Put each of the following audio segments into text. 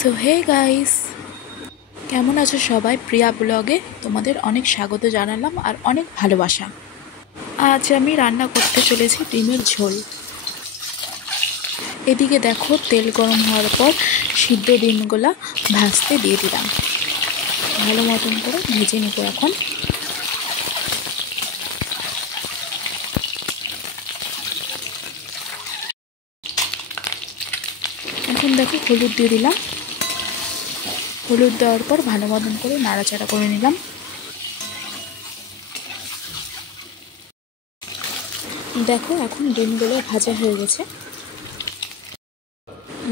So hey guys, কেমন আছো সবাই? প্রিয়া ব্লগে তোমাদের অনেক স্বাগত জানালাম আর অনেক ভালোবাসা। আজ আমি রান্না করতে চলেছি ডিমের ঝোল। এদিকে দেখো, তেল গরম হওয়ার পর সিদ্ধ ডিমগুলা ভাজতে দিয়ে দিলাম। ভালো মতন করে ভেজে নেব এখন। এখন দেখো, হলুদ দিয়ে দিলাম। হলুদ দেওয়ার পর ভালো মতন করে নাড়াচাড়া করে নিলাম। দেখো, এখন ডিমগুলো ভাজা হয়ে গেছে।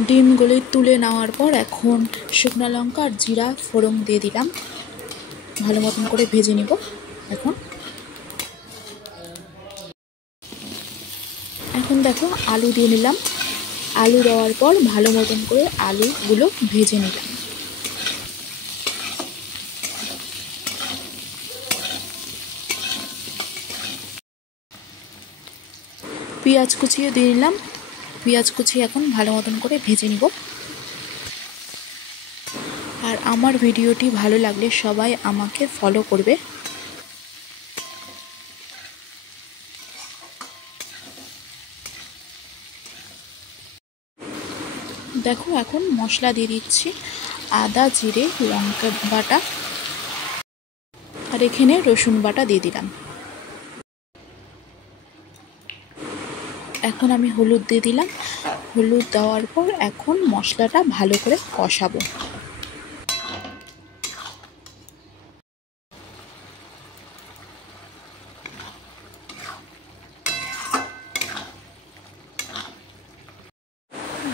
ডিমগুলো তুলে নেওয়ার পর এখন শুকনো লঙ্কা আর জিরা ফোড়ন দিয়ে দিলাম। ভালো মতন করে ভেজে নিব। এখন দেখো, আলু দিয়ে নিলাম। আলু দেওয়ার পর ভালো মতন করে আলুগুলো ভেজে নিলাম। পেঁয়াজ কুচিয়ে দিয়ে নিলাম। পেঁয়াজ কুচি এখন ভালো মতন করে ভেজে নিব। আর আমার ভিডিওটি ভালো লাগলে সবাই আমাকে ফলো করবে। দেখো, এখন মশলা দিয়ে দিচ্ছি। আদা, জিরে, লঙ্কা বাটা আর এখানে রসুন বাটা দিয়ে দিলাম। এখন আমি হলুদ দিয়ে দিলাম। হলুদ দেওয়ার পর এখন মশলাটা ভালো করে কষাবো।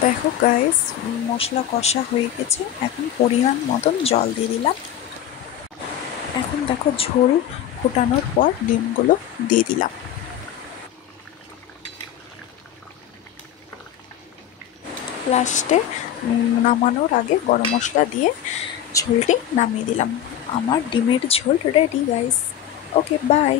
দেখো গাইস, মশলা কষা হয়ে গেছে। এখন পরিমাণ মতন জল দিয়ে দিলাম। এখন দেখো, ঝোল ফোটানোর পর ডিমগুলো দিয়ে দিলাম। লাস্টে নামানোর আগে গরম মশলা দিয়ে ঝোলটি নামিয়ে দিলাম। আমার ডিমের ঝোল রেডি গাইস। Okay, by.